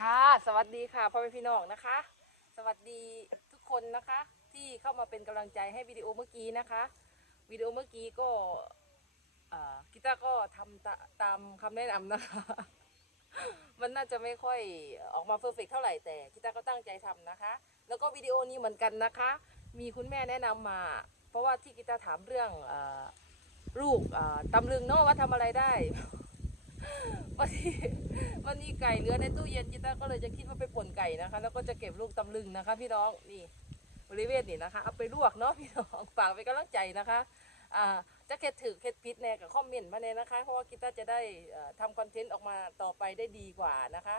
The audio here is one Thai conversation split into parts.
ค่ะ สวัสดีค่ะพ่อแม่พี่น้องนะคะ สวัสดีทุกคนนะคะ ที่เข้ามาเป็นกำลังใจให้วิดีโอเมื่อกี้นะคะวิดีโอเมื่อกี้ก็อ่อกีตาร์ก็ทำตาตามคำแนะนำนะคะ มันน่าจะไม่ค่อยออกมาเพอร์เฟกเท่าไหร่แต่กีตาร์ก็ตั้งใจทำนะคะ แล้วก็วิดีโอนี้เหมือนกันนะคะ มีคุณแม่แนะนำมา เพราะว่าที่กีตาร์ถามเรื่องอลูกอ่อตำลึงเนาะว่าทำอะไรได้ วันนี้วันนี้ไก่เหลือในตู้เย็นจิต้าก็เลยจะคิดว่าไปป่นไก่นะคะ แล้วก็จะเก็บลูกตำลึงนะคะ พี่น้องนี่บริเวณนี่นะคะเอาไปลวกเนาะพี่น้องฝากไปกำลังใจนะคะอ่าจะเค็ดถือเค็ดพิษแน่กับคอมเมนต์มาแน่นะคะ เพราะว่ากีต้าจะได้ทำคอนเทนต์ออกมาต่อไปได้ดีกว่านะคะ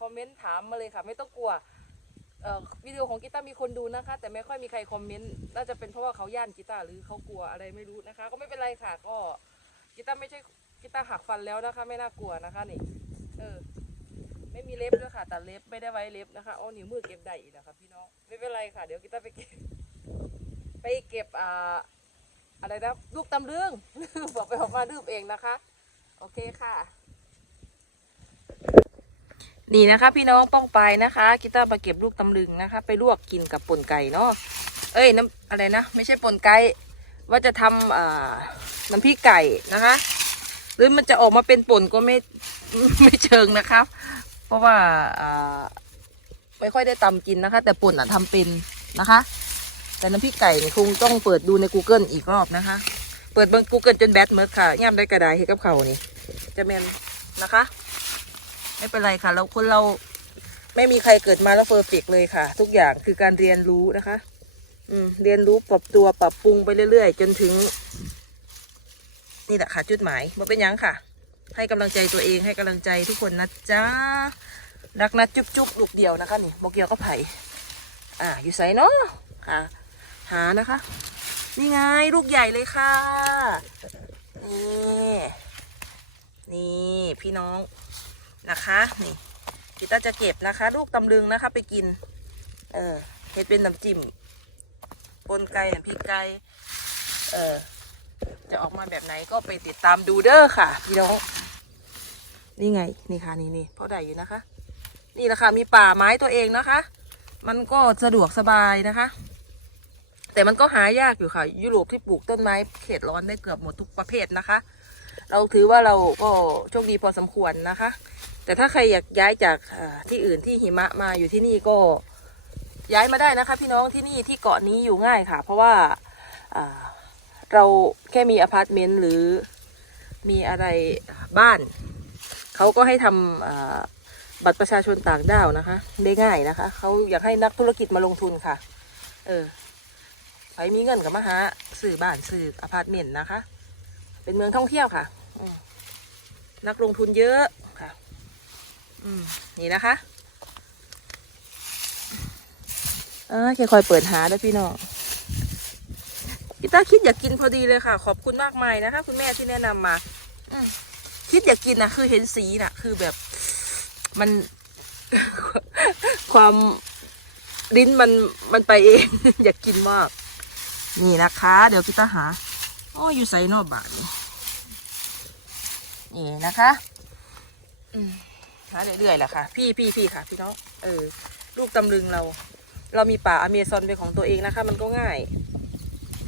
คอมเมนต์ถามมาเลยค่ะ ไม่ต้องกลัววิดีโอของกีตาร์มีคนดูนะคะ แต่ไม่ค่อยมีใครคอมเมนต์น่าจะเป็นเพราะว่าเขาย่านกีตาร์หรือเขากลัวอะไรไม่รู้นะคะ ก็ไม่เป็นไรค่ะ ก็กีตาร์ไม่ใช่ กีตาร์หักฟันแล้วนะคะ ไม่น่ากลัวนะคะนี่ เออ ไม่มีเล็บด้วยค่ะ แต่เล็บไม่ได้ไว้เล็บนะคะเอานิ้วมือเก็บได้อีกนะคะพี่น้องไม่เป็นไรค่ะ เดี๋ยวกีตาร์ไปเก็บไปเก็บอ่าอะไรนะลูกตำลึงบอกไปบอกมาลืมเองนะคะ โอเคค่ะ นี่นะคะ พี่น้องป้องไปนะคะกีตาร์มาเก็บลูกตำลึงนะคะ ไปลวกกินกับป่นไก่เนาะเอ้ยน้ำอะไรนะ ไม่ใช่ป่นไก่ว่าจะทำอ่าน้ำพริกไก่นะคะ หรือมันจะออกมาเป็นป่นก็ไม่ไม่เชิงนะครับ เพราะว่าไม่ค่อยได้ตำกินนะคะ แต่ป่นอะทำเป็นนะคะ แต่น้ำพริกไก่นี่คงต้องเปิดดูใน Google อีกรอบนะคะ เปิดเบิ่ง Google จนแบตเมิดค่ะย่ำได้กระดาษให้กับเขานี่จะเมนนะคะ ไม่เป็นไรค่ะเราคนเราไม่มีใครเกิดมาแล้วเพอร์เฟกเลยค่ะ ทุกอย่างคือการเรียนรู้นะคะ อืมเรียนรู้ปรับตัวปรับปรุงไปเรื่อยๆ จนถึง นี่แหละค่ะจุดหมายมาเป็นยังค่ะ ให้กำลังใจตัวเองให้กำลังใจทุกคนนะจ๊ะรักนะจุ๊บจุ๊บลูกเดียวนะคะนี่โมเกียวก็ไผ่อ่าอยู่ใส่เนาะค่ะ หานะคะ นี่ไงลูกใหญ่เลยค่ะนี่นี่พี่น้องนะคะนี่พี่ตาจะเก็บนะคะ ลูกตำลึงนะคะ ไปกิน เออเห็ดเป็นน้ำจิ้มปนไก่น้ำพริกไก่เออ จะออกมาแบบไหนก็ไปติดตามดูเด้อค่ะพี่น้องนี่ไงนี่ค่ะนี่นี่พ่อใดอยู่นะคะ นี่แหละค่ะมีป่าไม้ตัวเองนะคะ มันก็สะดวกสบายนะคะ แต่มันก็หายากอยู่ค่ะ ยุโรปที่ปลูกต้นไม้เขตร้อนได้เกือบหมดทุกประเภทนะคะ เราถือว่าเราก็โชคดีพอสมควรนะคะ แต่ถ้าใครอยากย้ายจากที่อื่นที่หิมะมาอยู่ที่นี่ก็ย้ายมาได้นะคะ พี่น้องที่นี่ที่เกาะนี้อยู่ง่ายค่ะ เพราะว่า เราแค่มีอพาร์ตเมนต์หรือมีอะไรบ้าน เขาก็ให้ทำบัตรประชาชนต่างด้าวนะคะ ได้ง่ายนะคะ เขาอยากให้นักธุรกิจมาลงทุนค่ะ เออใครมีเงินกับมาหาสื่อบ้านสื่ออพาร์ตเมนต์นะคะ เป็นเมืองท่องเที่ยวค่ะ นักลงทุนเยอะค่ะ อืมนี่นะคะอ่าค่อยๆเปิดหาด้วยพี่น้อง กีตาคิดอยากกินพอดีเลยค่ะ ขอบคุณมากมายนะคะคุณแม่ที่แนะนำมาอคิดอยากกินนะคือเห็นสีน่ะ คือแบบมันความลิ้นมันมันไปเอง อยากกินมาก นี่นะคะ เดี๋ยวกีตาหาอ๋ออยู่ใส่นอกบาทนี่นี่นะคะหาเรื่อยๆแหละค่ะ พี่พี่พี่ค่ะ พี่น้องเออ ลูกตำลึงเรา เรามีป่าอเมซอนเป็นของตัวเองนะคะ มันก็ง่าย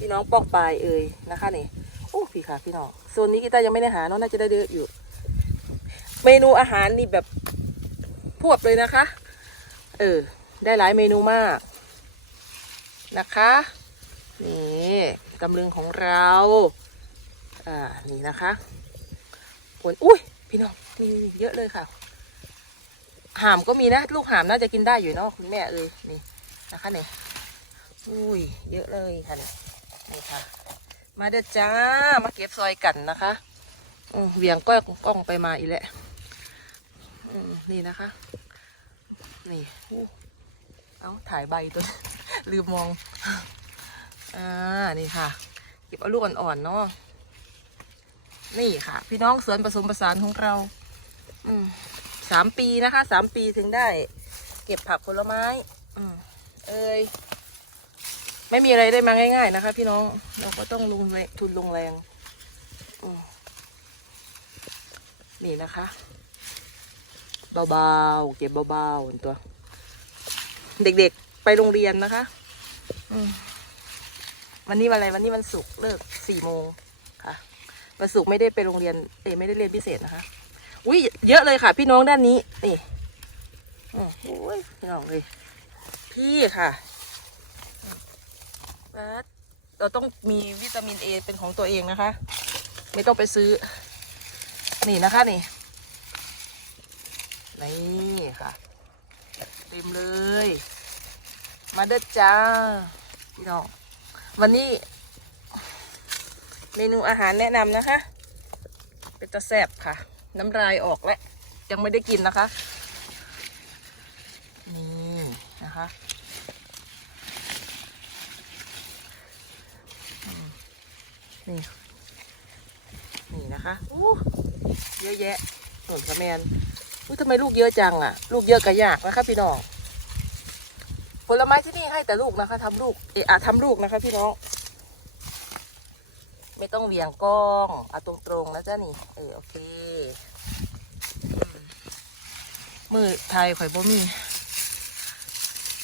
พี่น้องปอกปลายเอ่ยนะคะนี่โอ้พี่ค่ะพี่น้องโซนนี้กีตายังไม่ได้หาเนาะน่าจะได้เยอะอยู่ เมนูอาหารนี่แบบพวบเลยนะคะ เออ ได้หลายเมนูมากนะคะ นี่ตำลึงของเรา อ่า นี่นะคะผลอุ้ย พี่น้องนี่เยอะเลยค่ะ หามก็มีนะ ลูกหามน่าจะกินได้อยู่เนาะคุณแม่เอ้ยนี่นะคะเนี่ยอุ้ย เยอะเลยค่ะเนี่ย นี่ค่ะ มาเด้อจ้า มาเก็บซอยกันนะคะเหวียงก้อยกล้องไปมาอีกแล้วนี่นะคะ นี่เอาถ่ายใบตัวลืมมอง อ่า นี่ค่ะ เก็บเอาลูกอ่อนๆเนาะ นี่ค่ะ พี่น้องสวนผสมผสานของเรา อืมสามปีนะคะ สามปีถึงได้ เก็บผักผลไม้ อืมเอ้ย ไม่มีอะไรได้มาง่าย ๆ นะคะ พี่น้องเราก็ต้องลงทุนลงแรงนี่นะคะเบาๆเก็บเบาๆตัว เด็กๆไปโรงเรียนนะคะวันนี้วันอะไรวันนี้วันศุกร์เลิกสี่โมงค่ะวันศุกร์ไม่ได้ไปโรงเรียนเอยไม่ได้เรียนพิเศษนะคะอุ้ยเยอะเลยค่ะ พี่น้องด้านนี้นี่อืมโอ้ยพี่น้องเลยพี่ค่ะ เราต้องมีวิตามินเอเป็นของตัวเองนะคะ ไม่ต้องไปซื้อ นี่นะคะนี่ นี่ค่ะ เต็มเลย มาเด้อจ้า พี่น้อง วันนี้ เมนูอาหารแนะนำนะคะ เป็นตะแซบค่ะ น้ำลายออกแล้ว ยังไม่ได้กินนะคะ นี่นะคะอืม นี่ นี่นะคะอู้เยอะแยะส่วนกระแมนอุ้ยทำไมลูกเยอะจังอะ ลูกเยอะกระยากนะคะพี่น้องผลไม้ที่นี่ให้แต่ลูกนะคะทำลูกเอะทำลูกนะคะ พี่น้องไม่ต้องเหวี่ยงกล้องเอาตรงๆนะจ๊ะนี่เออโอเคมือไทยข่อยบ่มี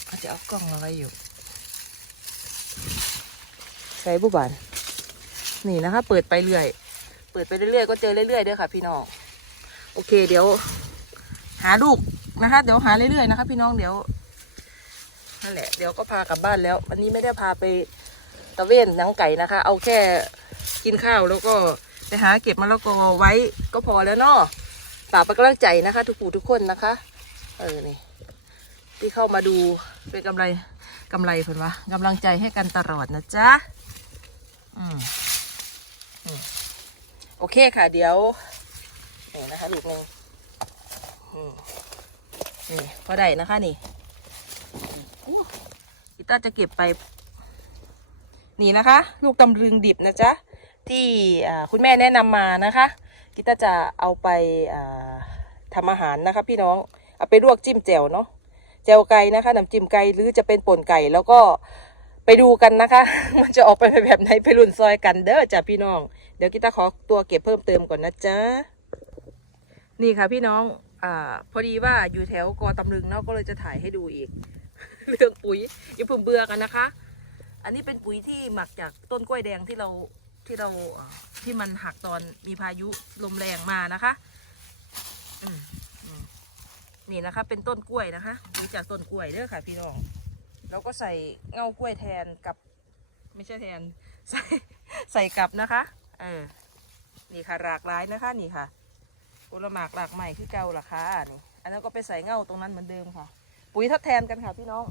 อาจจะเอากล้องอาไว้อยู่ ใส่บุบาน นี่นะคะ เปิดไปเรื่อย เปิดไปเรื่อยๆก็เจอเรื่อยๆด้อค่ะ พี่น้องโอเค เดี๋ยว หาลูกนะคะ เดี๋ยวหาเรื่อยๆนะคะ พี่น้องเดี๋ยวนั่นแหละเดี๋ยวก็พากลับบ้านแล้ว วันนี้ไม่ได้พาไปตะเวนหนังไก่นะคะ เอาแค่กินข้าวแล้วก็ไปหาเก็บมะละกอไว้ก็พอแล้วเนาะฝากเป็นกำลังใจนะคะ ทุกผู้ทุกคนนะคะ เออนี่ที่เข้ามาดูเป็นกำไรกำไรเพิ่นวะกำลังใจให้กันตลอดนะจ๊ะ อืม โอเคค่ะ เดี๋ยวนี่นะคะลูกหนึ่งนี่พอได้นะคะนี่กีตาจะเก็บไป นี่นะคะ ลูกตำลึงดิบนะจ๊ะที่คุณแม่แนะนำมานะคะกิตาจะเอาไปทำอาหารนะคะพี่น้องเอาไปลวกจิ้มแจ่วเนาะแจ่วไก่นะคะน้ำจิ้มไก่หรือจะเป็นป่นไก่แล้วก็ไปดูกันนะคะ มันจะออกไปแบบไหนไปรุ่นซอยกันเด้อจ้ะพี่น้อง เดี๋ยวกิตาขอตัวเก็บเพิ่มเติมก่อนนะจ๊ะ นี่ค่ะพี่น้องอ่าพอดีว่าอยู่แถวกอตำลึงเนาะก็เลยจะถ่ายให้ดูอีก เรื่องปุ๋ยอย่าเพิ่งเบื่อกันนะคะ อันนี้เป็นปุ๋ยที่หมักจากต้นกล้วยแดงที่เราที่เราที่มันหักตอนมีพายุลมแรงมานะคะนี่นะคะ เป็นต้นกล้วยนะคะปุ๋ยจากต้นกล้วยเด้อค่ะ พี่น้องแล้วก็ใส่เงากล้วยแทนกับ ไม่ใช่แทน ใส่ใส่กับนะคะ เออ นี่ค่ะหลากหลายนะคะนี่ค่ะผลหมากหลากใหม่คือเก่าราคานี่อันนั้นก็ไปใส่เงาตรงนั้นเหมือนเดิมค่ะ ปุ๋ยทดแทนกันค่ะพี่น้อง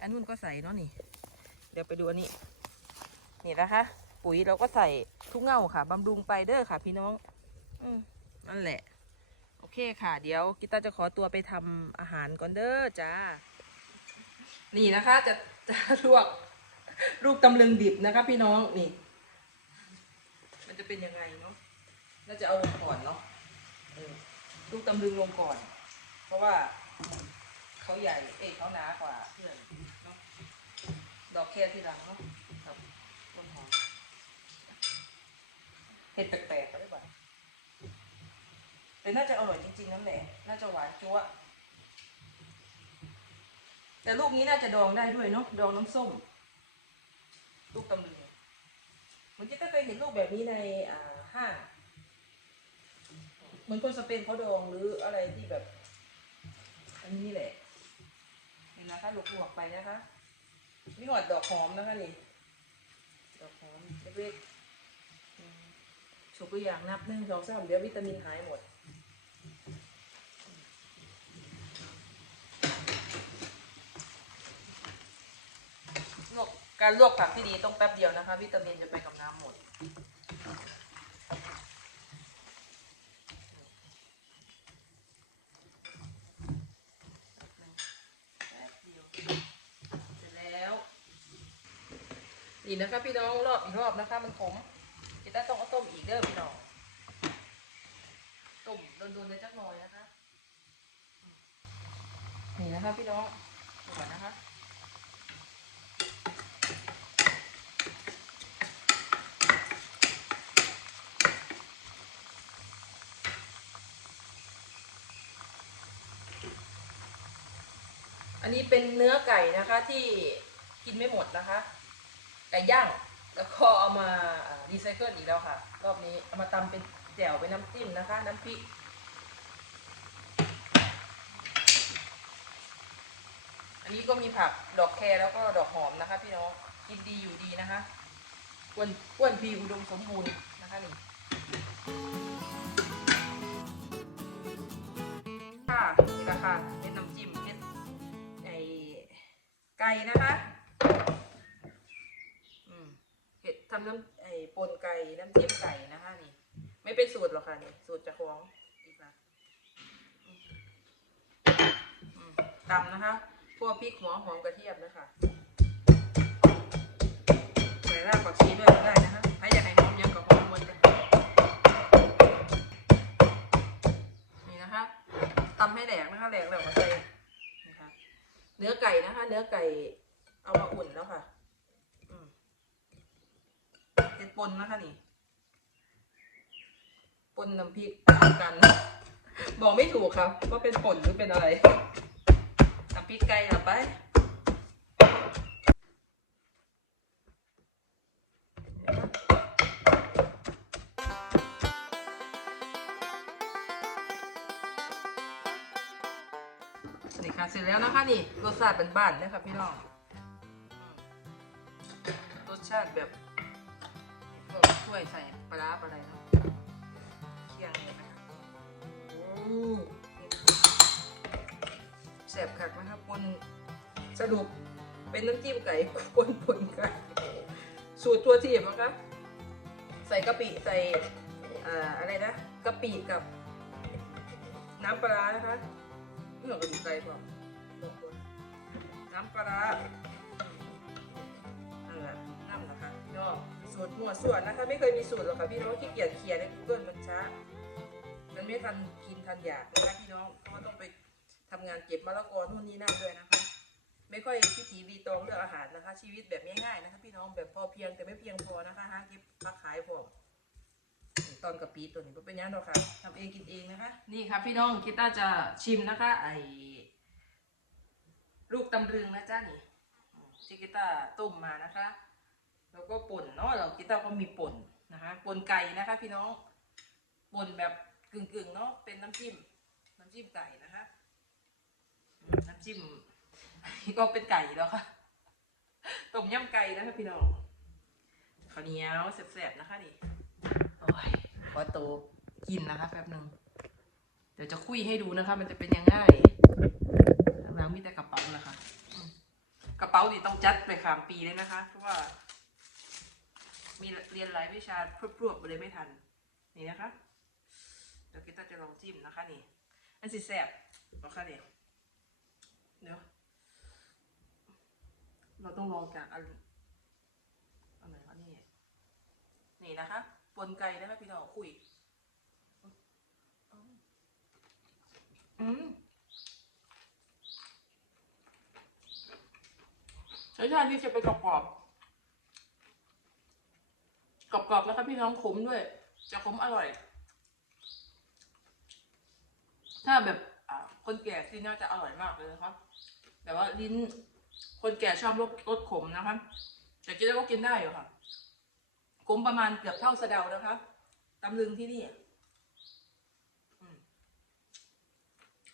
อันนู้นก็ใส่เนาะนี่ เดี๋ยวไปดูอันนี้ นี่นะคะ ปุ๋ยเราก็ใส่ทุกเง่าค่ะบำรุงไปเด้อค่ะ พี่น้องอืมนั่นแหละ โอเคค่ะ เดี๋ยวกิต้าจะขอตัวไปทำอาหารก่อนเด้อจ้า นี่นะคะจะจะลวกลูกตำลึงดิบนะคะ พี่น้องนี่ จะเป็นยังไงเนาะเราจะเอาลงก่อนเนาะเออลูกตำลึงลงก่อน เพราะว่าเขาใหญ่เอ้ยเขาหนากว่าเพื่อนเนาะดอกแค่ที่หลังเนาะกับต้นหอมเห็ดแปลกๆก็ได้บ่าแต่น่าจะอร่อยจริงๆนั่นแหละ น่าจะหวานจั๊วะแต่ลูกนี้น่าจะดองได้ด้วยเนาะ ดองน้ำส้ม ลูกตำลึง เหมือนที่ก็เคยเห็นลูกแบบนี้ในอ่าห้างเหมือนคนสเปนเขาดองหรืออะไรที่แบบ อันนี้แหละเห็นนะคะลวกๆไปนะคะนี่หอดดอกหอมนะคะนี่ดอกหอมเล็กๆอืมฉุกตัวอย่างนับหนึ่งสองสามเดี๋ยววิตามินหายหมด ลว การลวกผักที่ดีต้องแป๊บเดียวนะคะ วิตามินจะไปกับน้ำหมดแป๊บเดียวเสร็จแล้วนี่นะคะพี่น้องรอบอีกรอบนะคะ มันขมจะได้ต้องเอาต้มอีกเด้อพี่น้องต้มโดนๆเลยจักหน่อยนะคะ นี่นะคะพี่น้องดูก่อนนะคะ นี้เป็นเนื้อไก่นะคะที่กินไม่หมดนะคะ ไก่ย่างแล้วก็เอามารีไซเคิลอีกแล้วค่ะ รอบนี้เอามาตำเป็นแจ่วเป็นน้ำจิ้มนะคะ น้ำพริกอันนี้ก็มีผักดอกแครแล้วก็ดอกหอมนะคะ พี่น้องกินดีอยู่ดีนะคะอ้วนอ้วนพีอุดมสมบูรณ์นะคะนี่ค่ะนี่ละค่ะเป็นน้ำจิ้ม ไก่นะคะเห็ดทำน้ำไอ้ปนไก่น้ำจิ้มไก่นะคะนี่ ไม่เป็นสูตรหรอกค่ะนี่สูตรจากของอีกนะตำนะคะ พวกพริกหัวหอมกระเทียมนะคะ น้ำพริกกัน บอกไม่ถูกครับว่าเป็นป่นหรือเป็นอะไรน้ำพริกไก่อะไปนี่ค่ะเสร็จแล้วนะคะนี่รสชาติเป็นบ้านนะคะพี่น้องอืมรสชาติแบบพวกช่วยใส่ปลาร้าปลาอะไรเนาะ เคี่ยงเลยนะคะแสบคักนะครับปนสรุปเป็นน้ำจิ้มไก่ปนปนไก่สูตรตัวทีบนะคะใส่กะปิใส่อะไรนะกะปิกับน้ำปลานะคะเมื่อกระดูกไก่เปล่าบอกก่อนน้ำปลาร้านั่นแหละน้ำนะคะพี่อสูตรหัวส่วนนะคะ ไม่เคยมีสูตรหรอกค่ะพี่น้องขี้เกียจเขียนใน Google มันช้า มันไม่ทันกินทันอยากนะคะพี่น้องเพราะว่าต้องไปทำงานเก็บมะละกอนู่นนี่นั่นด้วยนะคะ ไม่ค่อยพิถีรีตองเรื่องอาหารนะคะ ชีวิตแบบง่ายๆนะคะ พี่น้องแบบพอเพียงแต่ไม่เพียงพอนะคะหาเก็บมาขายพอตอนกะปิตัวนี้ก็เป็นยังเราค่ะทำเองกินเองนะคะ นี่ค่ะพี่น้องคิต้าจะชิมนะคะ ไอ้ลูกตำลึงนะจ้านี่ที่กิต้าต้มมานะคะ แล้วก็ป่นเนาะเรากิต้าก็มีป่นนะคะป่นไก่นะคะ พี่น้องป่นแบบ กึ่งๆเนาะเป็นน้ำจิ้ม น้ำจิ้มไก่นะคะน้ำจิ้มก็เป็นไก่แล้วค่ะต้มยำไก่นะคะพี่น้องข้าวเหนียวแซ่บๆนะคะนี่โอ้ยขอโตกินนะคะแป๊บหนึ่งเดี๋ยวจะคุยให้ดูนะคะ มันจะเป็นยังไงแล้วมีแต่กระเป๋าแหละค่ะกระเป๋านี่ต้องจัดไปขามปีเลยนะคะ เพราะว่า มีเรียนหลายวิชาพรวบๆเลยไม่ทัน นี่นะคะ เดี๋ยวกิตาจะลองจิ้มนะคะนี่อันสิแซ่บเอาค่ะเดี๋ยวเดี๋ยวเราต้องลองจากอันอันไหนคะนี่นี่นะคะปนไก่นะคะพี่น้องคุยอืมใช้ชาติที่จะเป็นกรอบๆกรอบนะคะพี่น้องขมด้วย จะขมอร่อย ถ้าแบบคนแก่กินน่าจะอร่อยมากเลยนะครับ แต่ว่าลิ้นคนแก่ชอบรสรสขมนะคะแต่กินแล้วก็กินได้อยู่ค่ะขมประมาณเกือบเท่าสะเดานะคะตำลึงที่นี่อืม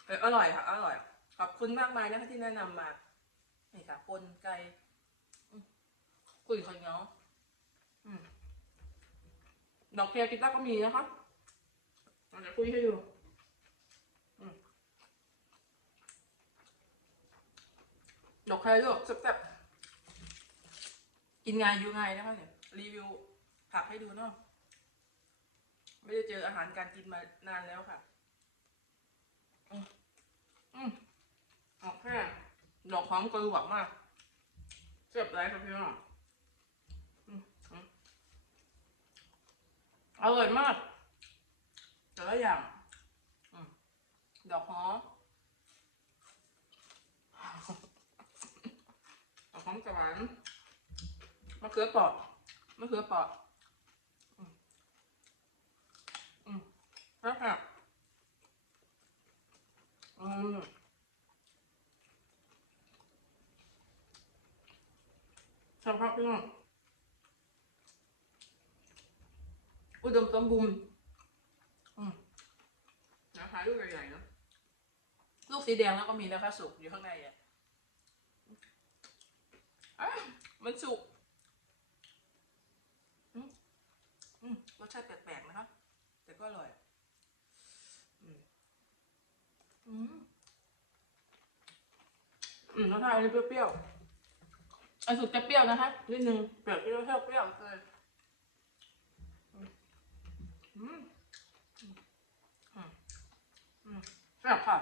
แต่อร่อยค่ะ อร่อย ขอบคุณมากมายนะคะที่แนะนำมานี่ค่ะปนไก่กุยข้าวเหนียวดอกแครกิต้าก็มีนะคะเราจะคุยให้ดูอืม ดอกแครด้วยแซ่บๆกินง่ายอยู่ง่ายนะคะเนี่ยรีวิวผักให้ดูเนาะไม่ได้เจออาหารการกินมานานแล้วค่ะอืมออกแค่ดอกหอมกระหวักมากเสียบไรครับพี่น้องอร่อยมากแต่ละอย่างอดอกหอม ของสวหวานมะเขือเปาะมะเขือเปาะอืมแล้วค่ะอืมชอบครับพี่น้องอุดมสมบูรณ์นะคะลูกใหญ่ๆเนาะลูกสีแดงแล้วก็มีนะคะสุกอยู่ข้างในอะ มันสุกอืมอืมรสชาติแปลกๆ นะคะแต่ก็อร่อย อืม อืมอืมรสชาติอันนี้เปรี้ยวๆอันสุดจะเปรี้ยวนะคะนิดนึงเปรี้ยวที่เราชอบเปรี้ยวเลยอืมอืมอืมอืมแซ่บค่ะ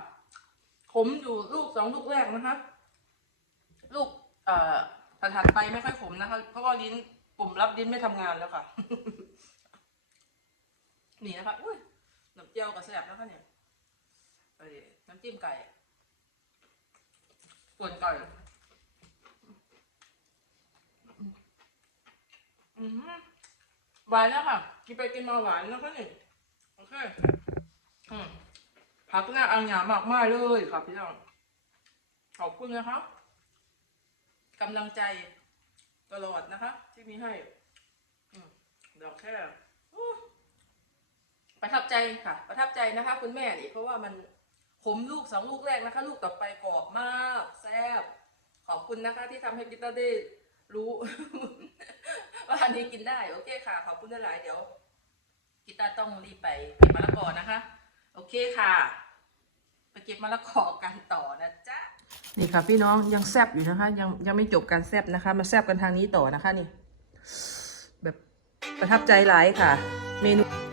ผมอยู่ลูกสองลูกแรกนะคะลูก เอ่อ ถัดไปไม่ค่อยขมนะคะเพราะว่าลิ้นปุ่มรับลิ้นไม่ทำงานแล้วค่ะ นี่นะคะอุ้ยน้ำเจียวกับแซ่บนะคะเนี่ยน้ำจิ้มไก่ส่วนไก่หวานแล้วค่ะ กินไปกินมาหวานนะคะนี่โอเคผักหน้าอังหยามากมากเลยค่ะพี่น้องขอบคุณนะคะ กำลังใจตลอดนะคะ ที่มีให้อืมดอกแค่อู้ประทับใจค่ะ ประทับใจนะคะ คุณแม่นี่เพราะว่ามันผมลูกสองลูกแรกนะคะ ลูกต่อไปกรอบมากแซ่บขอบคุณนะคะ ที่ทำให้กิตาร์ได้รู้ว่าอันนี้กินได้ โอเคค่ะ ขอบคุณหลายๆเดี๋ยวกิตาร์ต้องรีบไปเก็บมะละกอนะคะ โอเคค่ะ ไปเก็บมะละกอกันต่อนะจ๊ะ นี่ค่ะพี่น้องยังแซบอยู่นะคะ ยังยังไม่จบการแซบนะคะ มาแซบกันทางนี้ต่อนะคะนี่ แบบประทับใจหลายค่ะ เมนู